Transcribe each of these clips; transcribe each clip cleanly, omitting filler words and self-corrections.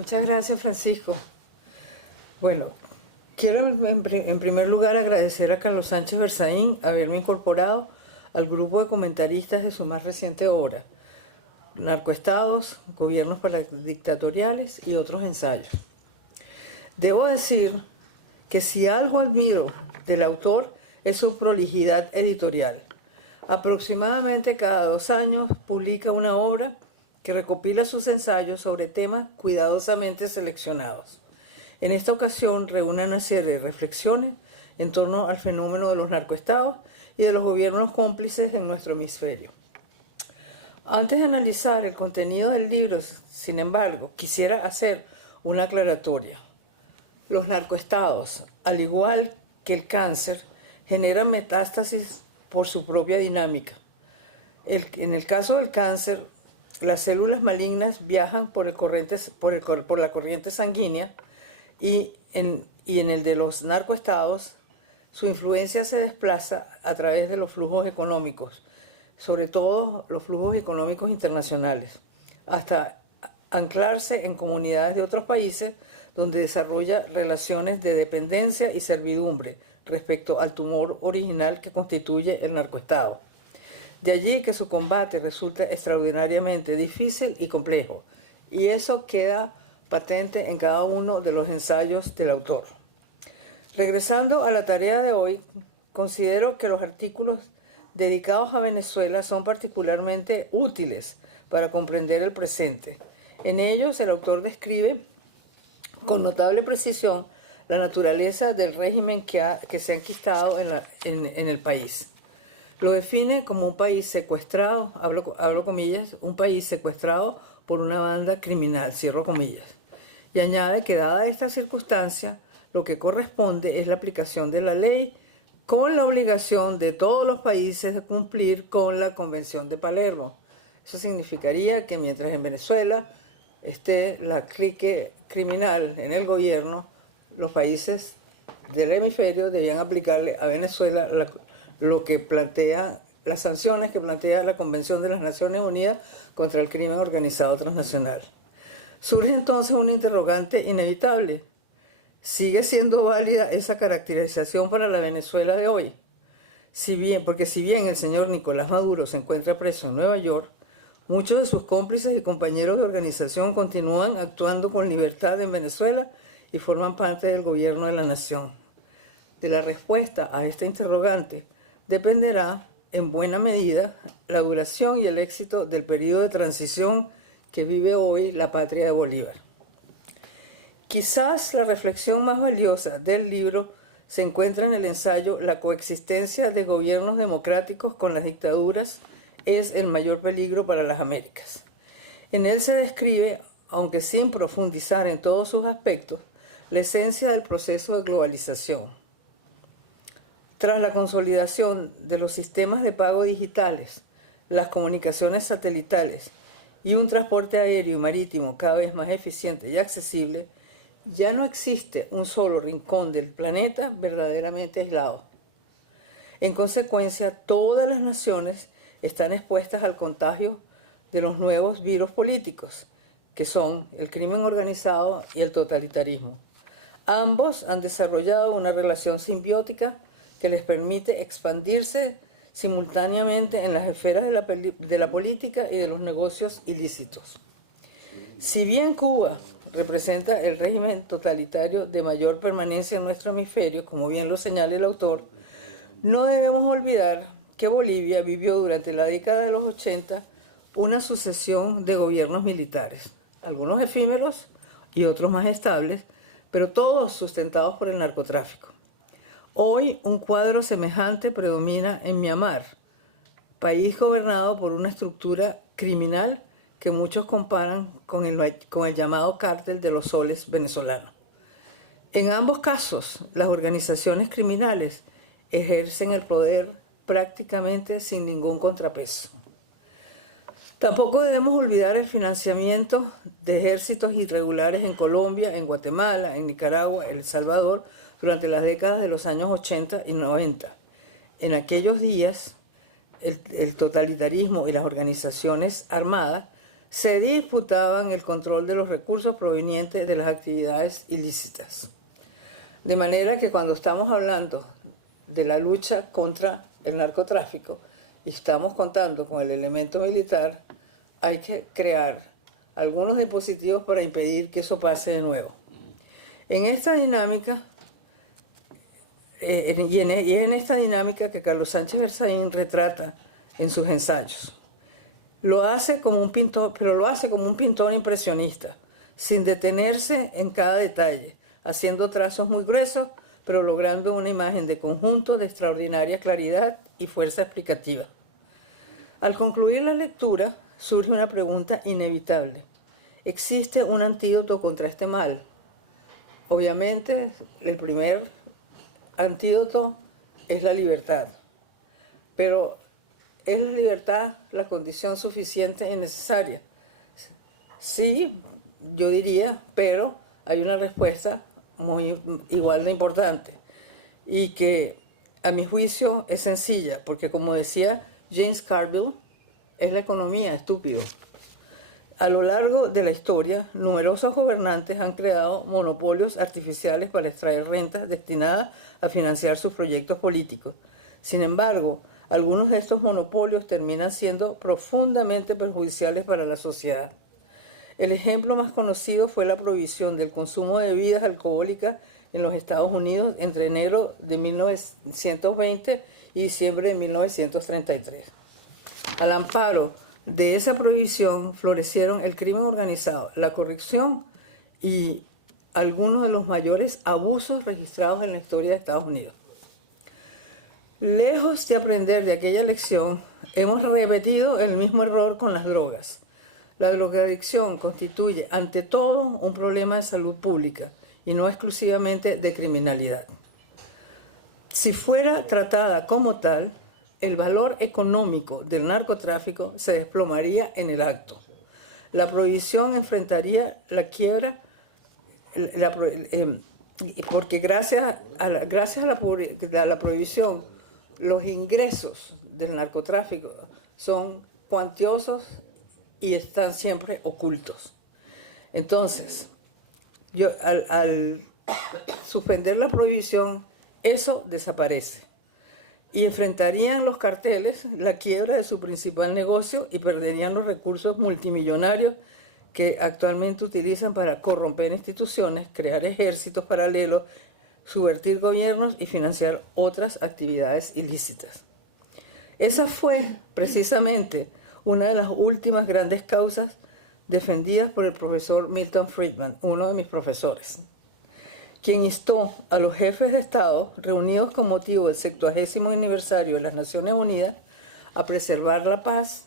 Muchas gracias, Francisco. Bueno, quiero en primer lugar agradecer a Carlos Sánchez Berzaín haberme incorporado al grupo de comentaristas de su más reciente obra, Narcoestados, Gobiernos Dictatoriales y otros ensayos. Debo decir que si algo admiro del autor es su prolijidad editorial. Aproximadamente cada 2 años publica una obra que recopila sus ensayos sobre temas cuidadosamente seleccionados. En esta ocasión reúne una serie de reflexiones en torno al fenómeno de los narcoestados y de los gobiernos cómplices en nuestro hemisferio. Antes de analizar el contenido del libro, sin embargo, quisiera hacer una aclaratoria. Los narcoestados, al igual que el cáncer, generan metástasis por su propia dinámica. En el caso del cáncer, las células malignas viajan por la corriente sanguínea y en el de los narcoestados, su influencia se desplaza a través de los flujos económicos, sobre todo los flujos económicos internacionales, hasta anclarse en comunidades de otros países donde desarrolla relaciones de dependencia y servidumbre respecto al tumor original que constituye el narcoestado. De allí que su combate resulta extraordinariamente difícil y complejo, y eso queda patente en cada uno de los ensayos del autor. Regresando a la tarea de hoy, considero que los artículos dedicados a Venezuela son particularmente útiles para comprender el presente. En ellos, el autor describe con notable precisión la naturaleza del régimen que se ha enquistado en el país. Lo define como un país secuestrado, abro comillas, un país secuestrado por una banda criminal, cierro comillas. Y añade que dada esta circunstancia, lo que corresponde es la aplicación de la ley con la obligación de todos los países de cumplir con la Convención de Palermo. Eso significaría que mientras en Venezuela esté la clique criminal en el gobierno, los países del hemisferio debían aplicarle a Venezuela lo que plantea, las sanciones que plantea la Convención de las Naciones Unidas contra el crimen organizado transnacional. Surge entonces una interrogante inevitable. ¿Sigue siendo válida esa caracterización para la Venezuela de hoy? Porque si bien el señor Nicolás Maduro se encuentra preso en Nueva York, muchos de sus cómplices y compañeros de organización continúan actuando con libertad en Venezuela y forman parte del gobierno de la nación. De la respuesta a esta interrogante dependerá en buena medida la duración y el éxito del periodo de transición que vive hoy la patria de Bolívar. Quizás la reflexión más valiosa del libro se encuentra en el ensayo La coexistencia de gobiernos democráticos con las dictaduras es el mayor peligro para las Américas. En él se describe, aunque sin profundizar en todos sus aspectos, la esencia del proceso de globalización. Tras la consolidación de los sistemas de pago digitales, las comunicaciones satelitales y un transporte aéreo y marítimo cada vez más eficiente y accesible, ya no existe un solo rincón del planeta verdaderamente aislado. En consecuencia, todas las naciones están expuestas al contagio de los nuevos virus políticos, que son el crimen organizado y el totalitarismo. Ambos han desarrollado una relación simbiótica que les permite expandirse simultáneamente en las esferas de la política y de los negocios ilícitos. Si bien Cuba representa el régimen totalitario de mayor permanencia en nuestro hemisferio, como bien lo señala el autor, no debemos olvidar que Bolivia vivió durante la década de los 80 una sucesión de gobiernos militares, algunos efímeros y otros más estables, pero todos sustentados por el narcotráfico. Hoy un cuadro semejante predomina en Myanmar, país gobernado por una estructura criminal que muchos comparan con el llamado cártel de los soles venezolano. En ambos casos, las organizaciones criminales ejercen el poder prácticamente sin ningún contrapeso. Tampoco debemos olvidar el financiamiento de ejércitos irregulares en Colombia, en Guatemala, en Nicaragua, El Salvador, durante las décadas de los años 80 y 90. En aquellos días, el totalitarismo y las organizaciones armadas se disputaban el control de los recursos provenientes de las actividades ilícitas. De manera que cuando estamos hablando de la lucha contra el narcotráfico y estamos contando con el elemento militar, hay que crear algunos dispositivos para impedir que eso pase de nuevo. En esta dinámica, y en esta dinámica que Carlos Sánchez Berzaín retrata en sus ensayos. Lo hace como un pintor, pero lo hace como un pintor impresionista, sin detenerse en cada detalle, haciendo trazos muy gruesos, pero logrando una imagen de conjunto de extraordinaria claridad y fuerza explicativa. Al concluir la lectura, surge una pregunta inevitable. ¿Existe un antídoto contra este mal? Obviamente, el primer antídoto es la libertad, pero ¿es la libertad la condición suficiente y necesaria? Sí, yo diría, pero hay una respuesta igual de importante y que a mi juicio es sencilla, porque como decía James Carville, es la economía, estúpido. A lo largo de la historia, numerosos gobernantes han creado monopolios artificiales para extraer rentas destinadas a financiar sus proyectos políticos. Sin embargo, algunos de estos monopolios terminan siendo profundamente perjudiciales para la sociedad. El ejemplo más conocido fue la prohibición del consumo de bebidas alcohólicas en los Estados Unidos entre enero de 1920 y diciembre de 1933. Al amparo de esa prohibición florecieron el crimen organizado, la corrupción y algunos de los mayores abusos registrados en la historia de Estados Unidos. Lejos de aprender de aquella lección, hemos repetido el mismo error con las drogas. La drogadicción constituye, ante todo, un problema de salud pública y no exclusivamente de criminalidad. Si fuera tratada como tal, el valor económico del narcotráfico se desplomaría en el acto. La prohibición enfrentaría la quiebra, porque gracias a la prohibición, los ingresos del narcotráfico son cuantiosos y están siempre ocultos. Entonces, al suspender la prohibición, eso desaparece. Y enfrentarían los carteles la quiebra de su principal negocio y perderían los recursos multimillonarios que actualmente utilizan para corromper instituciones, crear ejércitos paralelos, subvertir gobiernos y financiar otras actividades ilícitas. Esa fue precisamente una de las últimas grandes causas defendidas por el profesor Milton Friedman, uno de mis profesores, quien instó a los jefes de Estado reunidos con motivo del 70º aniversario de las Naciones Unidas a preservar la paz,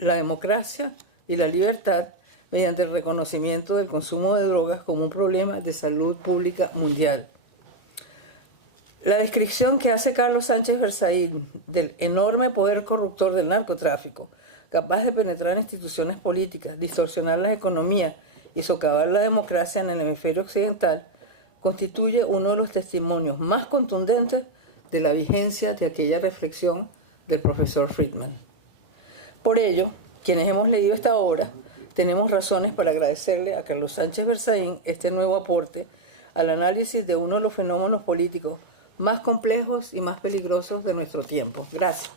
la democracia y la libertad mediante el reconocimiento del consumo de drogas como un problema de salud pública mundial. La descripción que hace Carlos Sánchez Berzaín del enorme poder corruptor del narcotráfico, capaz de penetrar en instituciones políticas, distorsionar las economías y socavar la democracia en el hemisferio occidental, constituye uno de los testimonios más contundentes de la vigencia de aquella reflexión del profesor Friedman. Por ello, quienes hemos leído esta obra, tenemos razones para agradecerle a Carlos Sánchez Berzaín este nuevo aporte al análisis de uno de los fenómenos políticos más complejos y más peligrosos de nuestro tiempo. Gracias.